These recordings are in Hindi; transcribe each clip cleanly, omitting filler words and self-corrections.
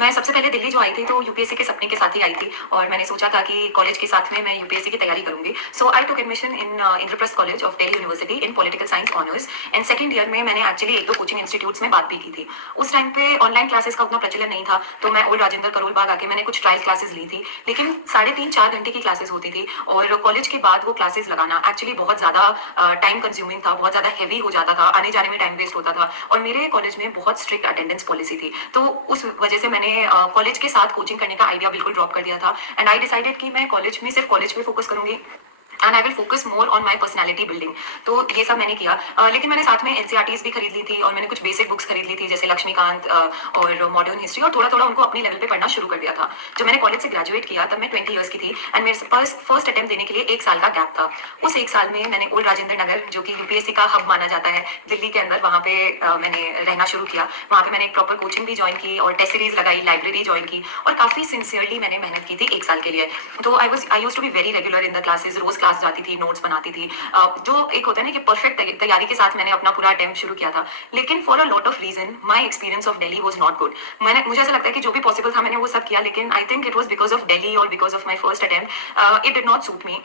मैं सबसे पहले दिल्ली जो आई थी तो यूपीएससी के सपने के साथ ही आई थी और मैंने सोचा था कि कॉलेज के साथ में मैं यूपीएससी की तैयारी करूंगी। So I took admission in Indraprastha College of Delhi University in political science honours and second year में मैंने एक्चुअली एक दो कोचिंग इंस्टीट्यूट्स में बात भी की थी। उस टाइम पे ऑनलाइन क्लासेस का उतना प्रचलन नहीं था, तो मैं ओल्ड राजेंद्र करोल बाग आके मैंने कुछ ट्रायल क्लासेस ली थी, लेकिन 3.5-4 घंटे की क्लासेस होती थी और कॉलेज के बाद वो क्लासेस लगाना एक्चुअली बहुत ज़्यादा टाइम कंज्यूमिंग था, बहुत ज़्यादा हैवी हो जाता था, आने जाने में टाइम वेस्ट होता था और मेरे कॉलेज में बहुत स्ट्रिक्ट अटेंडेंस पॉलिसी थी। तो उस वजह से मैंने कॉलेज के साथ कोचिंग करने का आइडिया बिल्कुल ड्रॉप कर दिया था एंड आई डिसाइडेड कि मैं कॉलेज में सिर्फ कॉलेज पे फोकस करूंगी and I will focus more on my personality building. तो ये सब मैंने किया, लेकिन मैंने साथ में एनसीईआरटीज भी खरीद ली थी और मैंने कुछ बेसिक बुक्स खरीद ली थी जैसे लक्ष्मीकांत और मॉडर्न हिस्ट्री, और थोड़ा थोड़ा उनको अपने लेवल पे पढ़ना शुरू कर दिया था। जब मैंने कॉलेज से ग्रेजुएट किया तब मैं 20 ईयर्स की थी एंड मेरे पास फर्स्ट अटेम्प्ट देने के लिए 1 साल का गैप था। उस 1 साल में मैंने ओल्ड राजेंद्र नगर, जो कि यूपीएससी का हब माना जाता है दिल्ली के अंदर, वहाँ पे मैंने रहना शुरू किया। वहाँ पे मैंने एक प्रॉपर कोचिंग भी ज्वाइन की और टेस्ट सीरीज लगाई, लाइब्रेरी ज्वाइन की और काफी सिंसियरली मैंने मेहनत की थी 1 साल के लिए। तो I used to be very regular in the classes, रोज क्लास जाती थी, नोट्स बनाती थी, जो एक होता है ना कि परफेक्ट तैयारी के साथ मैंने अपना पूरा अटेम्प्ट शुरू किया था। लेकिन for a lot of reason my experience of Delhi was not good. मुझे ऐसा लगता है कि जो भी पॉसिबल था मैंने वो सब किया, लेकिन I think it was because of Delhi और because of my first attempt it did not suit me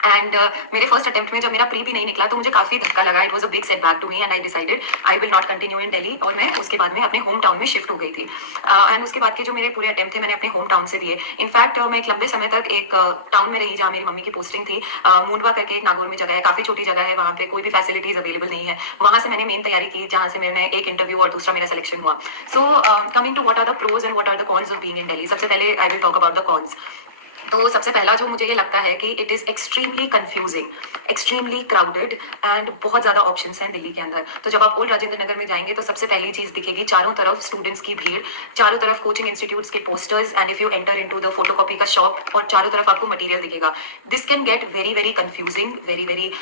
and मेरे फर्स्ट अटेम्प्ट में जब मेरा प्री भी नहीं निकला तो मुझे काफी धक्का लगा। It was a big setback to me and I decided I will not continue in Delhi और मैं उसके बाद में अपने होम टाउन में शिफ्ट हो गई थी। एंड उसके बाद के जो मेरे पूरे अटेम्प्ट थे मैंने अपने होम टाउन से दिए। इनफैक्ट मैं एक लंबे समय तक एक टाउन में रही जहाँ मेरी मम्मी की पोस्टिंग थी, मुंडवा करके एक नागौर में जगह है, काफी छोटी जगह है, वहाँ पे कोई भी फैसिलिटीज अवेलेबल नहीं है। वहाँ से मैंने मेन तैयारी की जहाँ से मैंने एक इंटरव्यू और दूसरा मेरा सिलेक्शन हुआ। So coming to what are the pros and what are the cons of being in Delhi, सबसे पहले I will talk about the cons. तो सबसे पहला जो मुझे ये लगता है कि it is extremely confusing, extremely crowded and बहुत ज़्यादा ऑप्शंस हैं दिल्ली के अंदर। तो जब आप ओल्ड राजेंद्र नगर में जाएंगे तो सबसे पहली चीज़ दिखेगी चारों तरफ स्टूडेंट्स की भीड़, चारों तरफ कोचिंग इंस्टीट्यूट्स के posters and if you enter into the photocopy का शॉप और चारों तरफ आपको मटेरियल दिखेगा। This can get very very confusing, very very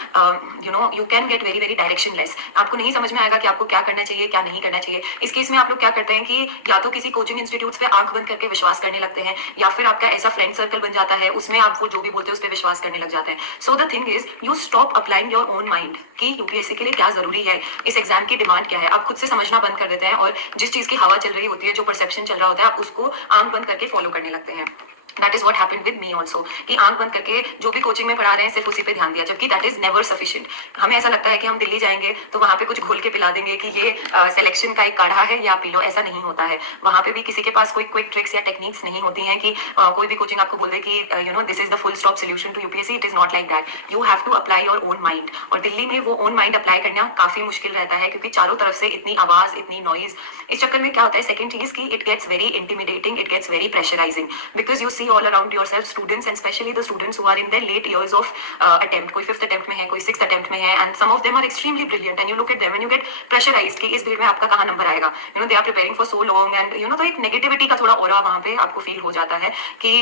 you can get very very directionless. आपको नहीं समझ में आएगा कि आपको क्या करना चाहिए क्या नहीं करना चाहिए। इस केस में आप लोग क्या करते हैं कि या तो किसी कोचिंग इंस्टीट्यूट्स पे आंख बंद करके विश्वास करने लगते हैं या फिर आपका ऐसा फ्रेंड सर्कल बन जाता है उसमें आप वो जो भी बोलते हैं उस पर विश्वास करने लग जाते हैं। So the thing is you stop applying your own mind कि यूपीएससी के लिए क्या जरूरी है, इस एग्जाम की डिमांड क्या है। आप खुद से समझना बंद कर देते हैं और जिस चीज की हवा चल रही होती है, जो परसेप्शन चल रहा होता है, आप उसको आंख बंद करके फॉलो करने लगते हैं। That is what happened with me also, कि आंख बंद करके जो भी कोचिंग में पढ़ा रहे हैं सिर्फ उसी पे ध्यान दिया, जबकि दैट इज नेवर सफिशिएंट। हमें ऐसा लगता है कि हम दिल्ली जाएंगे तो वहाँ पे कुछ घोल के पिला देंगे कि ये सिलेक्शन का एक काढ़ा है या पी लो, ऐसा नहीं होता है। वहाँ पे भी किसी के पास कोई क्विक ट्रिक्स या टेक्निक्स नहीं होती हैं कि कोई भी कोचिंग आपको बोल दे कि you know this is the full stop solution to UPSC. It is not like that, you have to apply your own mind. और दिल्ली में वो ओन माइंड अप्लाई करना काफी मुश्किल रहता है क्योंकि चारों तरफ से इतनी आवाज, इतनी नॉइज। इस चक्कर में क्या होता है, सेकंड चीज की it gets very intimidating, it gets very pressurising because you see all around your students and especially the students who are in their late years of attempt, कोई 5th attempt में है, कोई 6th attempt में है, and some of them are extremely brilliant and you look at them and you get pressurized कि इस भीड़ में आपका कहाँ नंबर आएगा, you know they are preparing for so long and you know तो एक नेगेटिविटी का थोड़ा ऑरा वहाँ पे आपको फील हो जाता है कि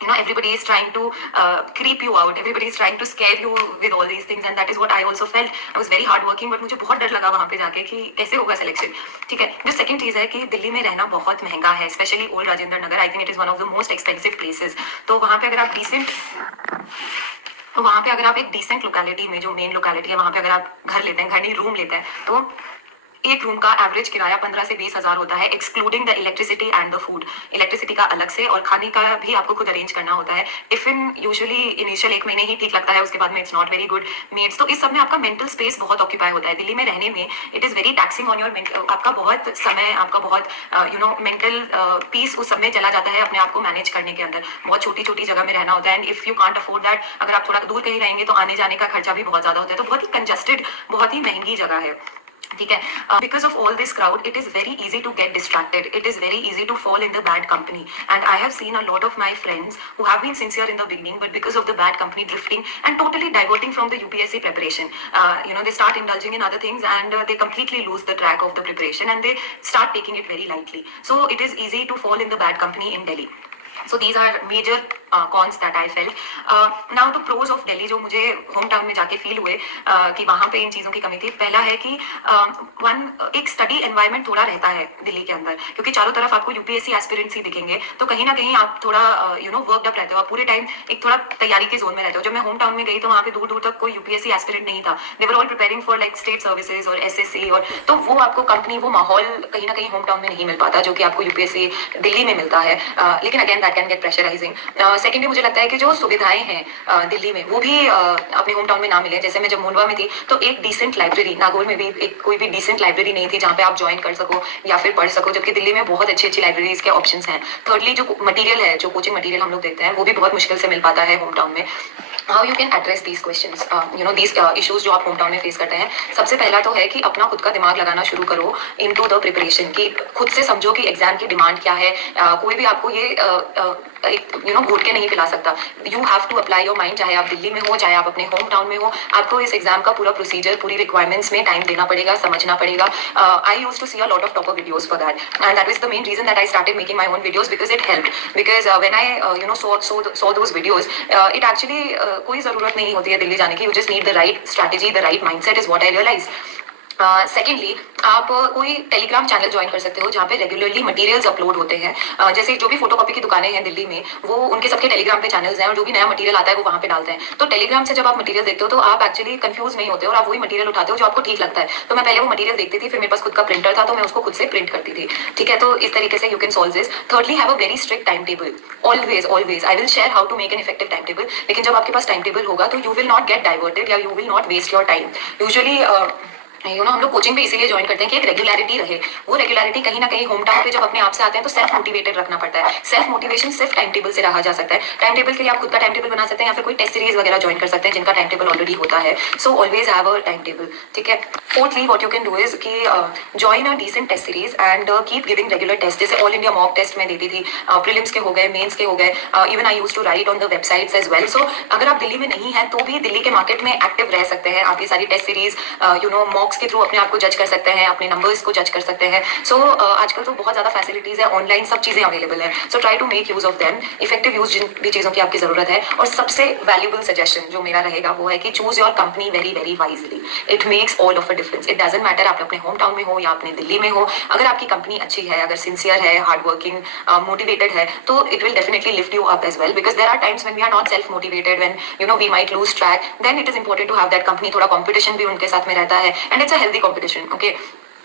you know everybody is trying to creep you out, everybody is trying to scare you with all these things and that is what I also felt. I was very hard working but मुझे बहुत डर लगा वहाँ पे जाके कि कैसे होगा सिलेक्शन। ठीक है, जो सेकंड चीज़ है कि दिल्ली में रहना बहुत महंगा है, specially old Rajendra Nagar. I think it is one of the most expensive places. तो वहाँ पे अगर आप एक डिसेंट लोकेलिटी में, जो मेन लोकेलिटी है, वहाँ पे अगर आप घर लेते हैं, घर नहीं रूम लेते हैं, तो एक रूम का एवरेज किराया 15 से 20 हजार होता है, excluding the electricity and the food. Electricity का अलग से और खाने का भी आपको खुद अरेंज करना होता है। टिफिन यूजुअली इनिशियल 1 महीने ही ठीक लगता है, उसके बाद में it's not very good meds. तो इस सब में आपका मेंटल स्पेस बहुत ऑक्यूपाई होता है। दिल्ली में रहने में it is very taxing on your mental, आपका बहुत समय, आपका बहुत यू नो मेंटल पीस उस सब में चला जाता है अपने आप को मैनेज करने के अंदर। बहुत छोटी छोटी जगह में रहना होता है and if you can't afford that, अगर आप थोड़ा दूर कहीं रहेंगे तो आने जाने का खर्चा भी बहुत ज़्यादा होता है। तो बहुत ही कंजस्टेड, बहुत ही महंगी जगह है। ठीक है, because of all this crowd it is very easy to get distracted, it is very easy to fall in the bad company and I have seen a lot of my friends who have been sincere in the beginning but because of the bad company drifting and totally diverting from the UPSC preparation. You know they start indulging in other things and they completely lose the track of the preparation and they start taking it very lightly. So it is easy to fall in the bad company in Delhi. So these are major cons that I felt. Now the pros of Delhi जो मुझे होम टाउन में जाके फील हुए कि वहाँ पे इन चीज़ों की कमी थी। पहला है कि एक स्टडी एनवायरनमेंट थोड़ा रहता है दिल्ली के अंदर, क्योंकि चारों तरफ आपको यूपीएससी एस्पिरेंट्स ही दिखेंगे, तो कहीं ना कहीं आप थोड़ा वर्कड अप रहते हो, आप पूरे टाइम एक थोड़ा तैयारी के जोन में रहते हो। जब मैं होम टाउन में गई तो वहाँ पे दूर दूर तक कोई यूपीएससी एस्पिरेंट नहीं था। They were all preparing for like state services और एसएससी, और तो वो आपको कंपनी, वो माहौल कहीं ना कहीं होम टाउन में नहीं मिल पाता जो कि आपको यूपीएससी दिल्ली में मिलता है। लेकिन again that can get pressurising. Secondly मुझे लगता है कि जो सुविधाएं हैं दिल्ली में वो भी अपने होम टाउन में ना मिले। जैसे मैं जब मूंडवा में थी तो एक डिसेंट लाइब्रेरी, नागौर में भी एक कोई भी डिसेंट लाइब्रेरी नहीं थी जहाँ पे आप ज्वाइन कर सको या फिर पढ़ सको, जबकि दिल्ली में बहुत अच्छी अच्छी लाइब्रेरीज के ऑप्शंस हैं। थर्डली जो मटेरियल है, जो कोचिंग मटेरियल हम लोग देखते हैं, वो भी बहुत मुश्किल से मिल पाता है होम टाउन में। How you can address these questions, these issues जो आप होम टाउन में फेस करते हैं। सबसे पहला तो है कि अपना खुद का दिमाग लगाना शुरू करो इनटू द प्रिपरेशन, कि खुद से समझो कि एग्जाम की डिमांड क्या है। कोई भी आपको ये घोट के नहीं पिला सकता। You have to apply your mind, चाहे आप दिल्ली में हो चाहे आप अपने होम टाउन में हो। आपको इस एग्जाम का पूरा प्रोसीजर, पूरी रिक्वायरमेंट्स में टाइम देना पड़ेगा, समझना पड़ेगा। I used to see a lot of topper videos for that, and that is the main reason that I started making my own videos, because it helped. Because when I saw those videos, it actually कोई जरूरत नहीं होती है दिल्ली जाने की। You just need the right strategy, the right mindset is what I realise. Secondly आप कोई टेलीग्राम चैनल ज्वाइन कर सकते हो जहाँ पे रेगुलरली मटेरियल्स अपलोड होते हैं। जैसे जो भी फोटोकॉपी की दुकानें हैं दिल्ली में, वो उनके सबके टेलीग्राम पे चैनल्स हैं, और जो भी नया मटेरियल आता है वो वहाँ पे डालते हैं। तो टेलीग्राम से जब आप मटेरियल देखते हो तो आप एक्चुअली कंफ्यूज नहीं होते और आप वही मटेरियल उठाते हो जो आपको ठीक लगता है। तो मैं पहले वो मटेरियल देखती थी, फिर मेरे पास खुद का प्रिंटर था तो मैं उसको खुद से प्रिंट करती थी। ठीक है, तो इस तरीके से you can solve this. Thirdly have a very strict time table. Always I will share how to make an effective time table, लेकिन जब आपके पास टाइम टेबल होगा तो you will not get diverted या you will not waste your time. Usually हम लोग कोचिंग पे इसीलिए ज्वाइन करते हैं कि एक रेगुलरिटी रहे। वो रेगुलरिटी कहीं ना कहीं होम टाउन पे जब अपने आप से आते हैं तो सेल्फ मोटिवेटेड रखना पड़ता है। सेल्फ मोटिवेशन सिर्फ टाइम टेबल से रहा जा सकता है। टाइम टेबल के लिए आप खुद का टाइम टेबल बना सकते हैं या फिर कोई टेस्ट सीरीज वगैरह ज्वाइन कर सकते हैं जिनका टाइम टेबल ऑलरेडी होता है। So always have a time table. ठीक है, fourthly what you can do is कि join a decent test series and keep giving regular test. जैसे ऑल इंडिया मॉक टेस्ट में देती थी, प्रीलिम्स के हो गए, मेंस के हो गए, even I used to write on the websites as well. So अगर आप दिल्ली में नहीं है तो भी दिल्ली के मार्केट में एक्टिव रह सकते हैं। आप ये सारी टेस्ट सीरीज मॉक्स के थ्रू अपने आप को जज कर सकते हैं, अपने नंबर्स को जज कर सकते हैं। सो आजकल तो बहुत ज्यादा फैसिलिटीज है, ऑनलाइन सब चीजें अवेलेबल है। So try to make use of them, effective use जिन भी चीजों की आपकी जरूरत है। और सबसे वैल्यूएबल सजेशन जो मेरा रहेगा वो है कि choose your company very very wisely. It makes all of a difference. It doesn't matter आप अपने होम टाउन में हो या अपने दिल्ली में हो। अगर आपकी कंपनी अच्छी है, अगर सिंसियर है, हार्ड वर्किंग, मोटिवेटेड है, तो it will definitely lift you up as well. Because there are times when we are not self motivated, when we might lose track, then it is important to have that company. थोड़ा कॉम्पिटिशन भी उनके साथ में रहता है and it's a healthy competition. Okay,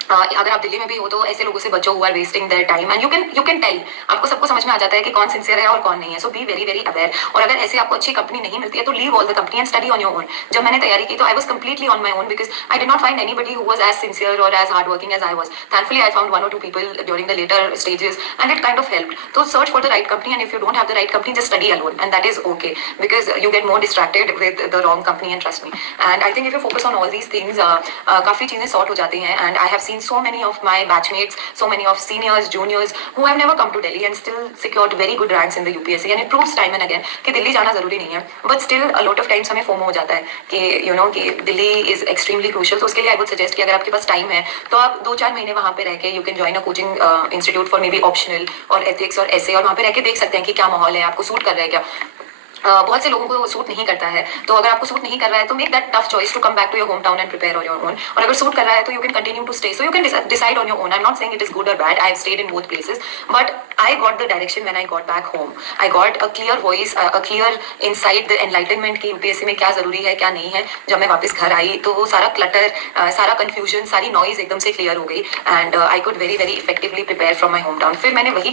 अगर आप दिल्ली में भी हो तो ऐसे लोगों से बचो who are wasting their time, and you can tell. आपको सबको समझ में आ जाता है कि कौन सिंसियर है और कौन नहीं है। सो बी वेरी वेरी अवेयर। और अगर ऐसे आपको अच्छी कंपनी नहीं मिलती है तो leave all the company and study on your own. जब मैंने तैयारी की तो I was completely on my own, because I did not find anybody who was as sincere और as hard working as I was. Thankfully I found 1 or 2 people during the later stages and it kind of helped. So search for the right company, and if you don't have the right company, just study alone, and that is okay, because you get more distracted with the wrong company, and trust me. And I think if you focus on all these things, काफी चीजें सॉर्ट हो जाती हैं। And I have seen so many of my batchmates, so many of seniors, juniors who have never come to Delhi and still secured very good ranks in the UPSC, and it proves time and again कि दिल्ली जाना जरूरी नहीं है। But still a lot of times हमें FOMO हो जाता है कि कि दिल्ली is extremely crucial। तो उसके लिए I would suggest कि अगर आपके पास टाइम है तो आप 2-4 महीने वहाँ पे रह के you can join a coaching institute for maybe optional और ethics और essay, और वहाँ पे रह के देख सकते हैं कि क्या माहौल है, आपको सूट कर रहा है क्या। बहुत से लोगों को सूट नहीं करता है, तो अगर आपको सूट नहीं कर रहा है तो make that tough choice to come back to your home town and prepare on your own. और अगर सूट कर रहा है तो you can continue to stay, so you can decide on your own. I am not saying it is good और bad, I have stayed in both places, but I got the direction when I got back home. I got a clear voice, a clear insight, the enlightenment की यूपीएससी में क्या जरूरी है क्या नहीं है। जब मैं वापस घर आई तो वो सारा क्लटर, सारा कंफ्यूजन, सारी नॉइज एकदम से क्लियर हो गई, and I could very very effectively prepare from my home town. फिर मैंने वही